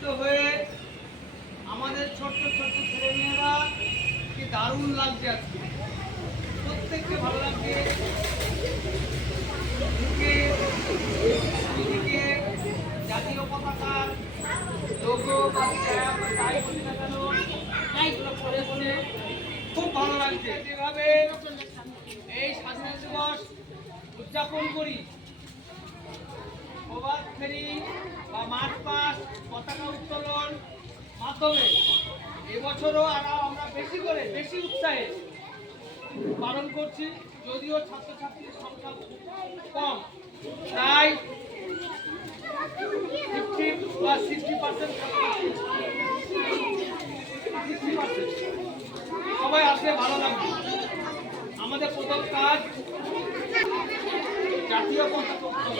একত্রিত হয়ে আমাদের ছোট্ট ছোট্ট ছেলেমেয়েরা কি দারুণ লাগছে আজকে, প্রত্যেককে ভালো লাগছে। এদিকে জাতীয় পতাকার লোগো বা যাই বলি না কেন এইগুলো পরে পরে খুব ভালো লাগছে। যেভাবে এই স্বাধীনতা দিবস উদযাপন করি, প্রভাত ফেরি বা মার্চ পাস্ট, পতাকা উত্তোলন মাধ্যমে এবছরও আরো আমরা বেশি উৎসাহে পালন করছি। যদিও ছাত্রছাত্রীর সংখ্যা কম, তাই 50% সবাই আসলে ভালো লাগবে। আমাদের প্রথম কাজ জাতীয় পতাকা উত্তোলন।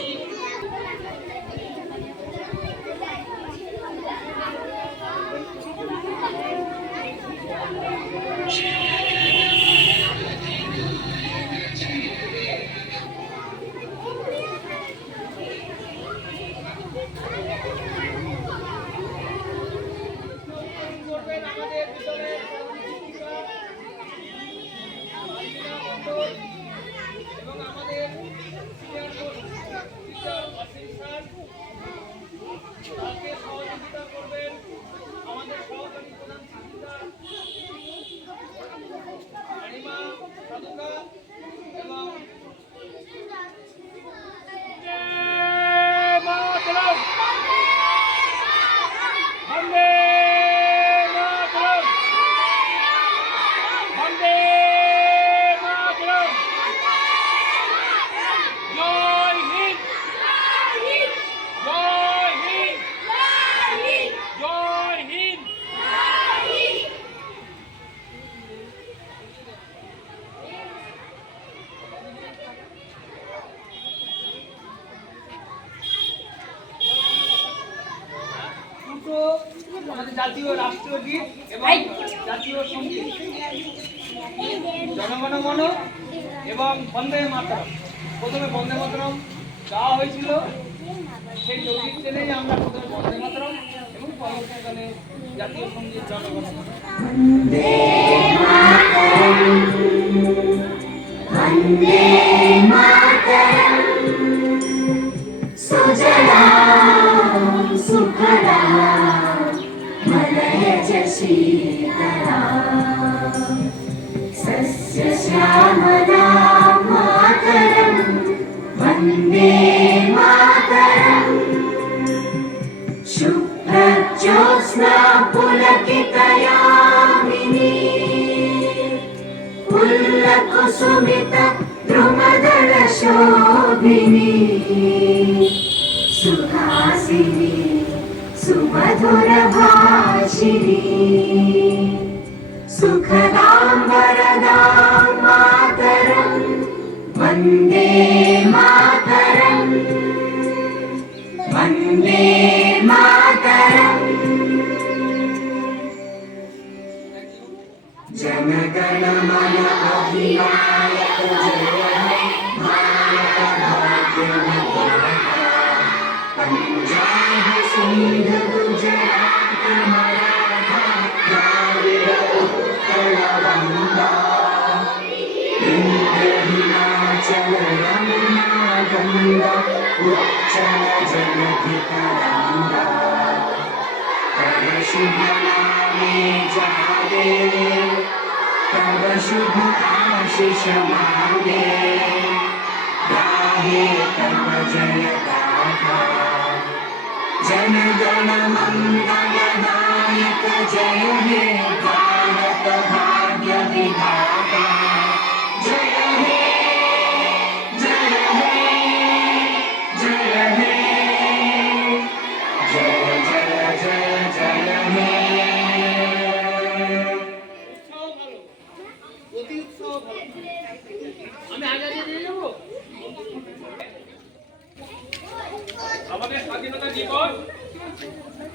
আমাদের ভিতরে এবং আমাদের তাকে সহযোগিতা করবেন আমাদের সহকারী প্রধান শিক্ষিকা রানিমা সাধুকা এবং আমাদের জাতীয় রাষ্ট্রগীত এবং জাতীয় সঙ্গীত জনগণ মন এবং বন্দে মাতরম। প্রথমে বন্দে মাতরম গাওয়া হয়েছিল, সেই সঙ্গীত টেনেই আমরা প্রথমে বন্দে মাতরম এবং পরবর্তীকালে জাতীয় সঙ্গীত জনগণ মন। सस्य श्यामला मातरं वन्दे मातरं शुभ्रज्योत्स्ना पुलकितयामिनी पुल्लकुसुमित द्रुमदलशोभिनी सुहासिनी सुमधुरभाषिणी सुखदां वरदां मातरं वन्दे मातरं वन्दे मातरं जनगण मन अधिनायक जय हे भारत भाग्य विधाता पंजाब सिंध गुजरात मराठा द्राविड उत्कल गंगा इंद्र हिमाचल यमुना गंगा उच्चल जलधि तरंगा तव शुभ नामे जागे तव शुभ आशीष मांगे गाहे तव जय गाथा जन गण मंगलदायक जय हे भारत भाग्य विधाता जय हे जय हे जय हे जय जय जय जय हे অতি উৎসাহ ভালো। আমি আগে দিয়ে যাবো। আমাদের স্বাধীনতা দিবস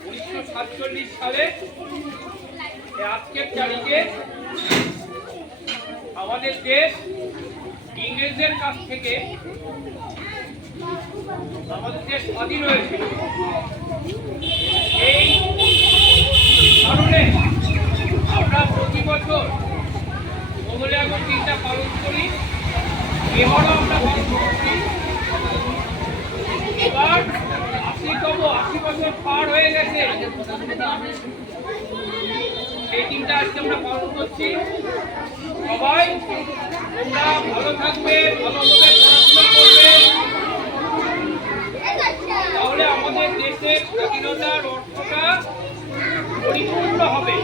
1947 সালে আজকের তারিখে আমাদের দেশ ইংরেজদের কাছ থেকে আমাদের দেশ স্বাধীন হয়েছে। এই কারণে আমরা প্রতি বছর 15 আগস্ট দিনটা পালন করি। এবারও আমরা পালন করছি। এবার 80 বছর পার হয়ে গেছে, সেই দিনটা আজকে আমরা পালন করছি। সবাই তোমরা ভালো থাকবে, ভালোভাবে পড়াশোনা করবে, তাহলে আমাদের দেশের স্বাধীনতার অর্থটা পরিপূর্ণ হবে।